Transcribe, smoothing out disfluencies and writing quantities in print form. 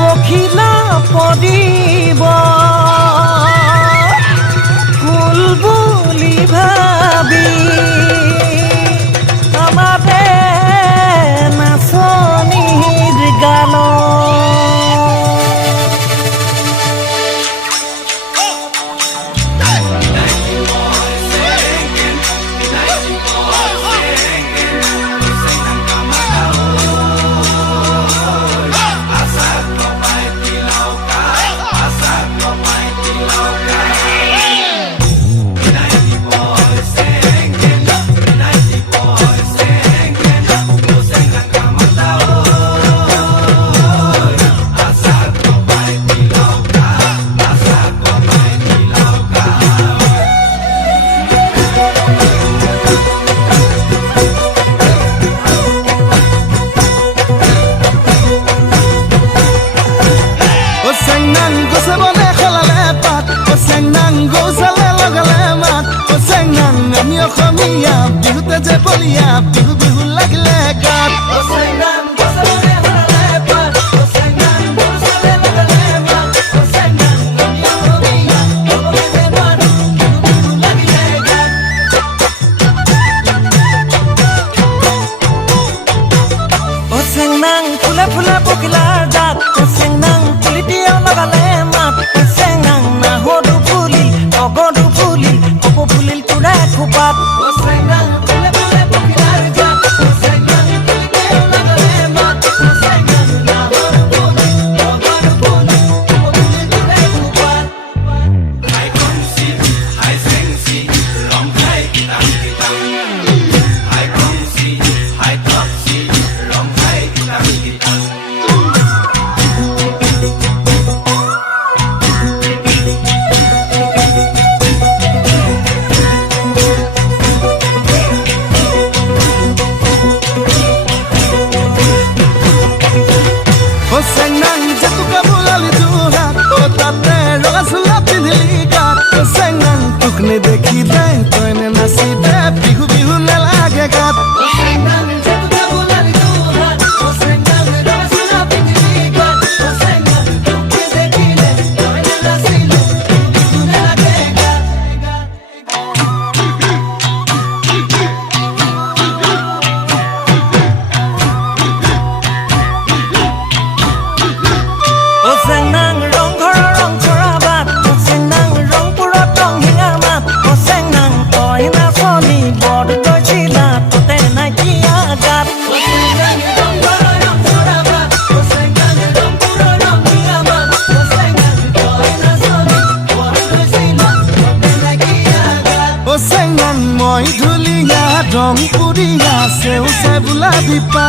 পখিলা পদিব ফুল বুলি ভাবি আমাতে নাচনিৰ গান বিহুতে যে বলিয়া বিহু বিহু লাগিলে গাত ফুলে ফুলে পখিলাৰ জাত চেংনাং পুলিটিয়া লগালে মাত চেংনাং নাহদু ফুলিল অগদু ফুলিল কপৌ ফুলিল তোৰা খোপাত দেখি দে তইনে নাচি দে বিহু বিহু নালাগে গাত মই ধুলিয়া ৰং পুৰিয়া সেউছে বোলা বিপা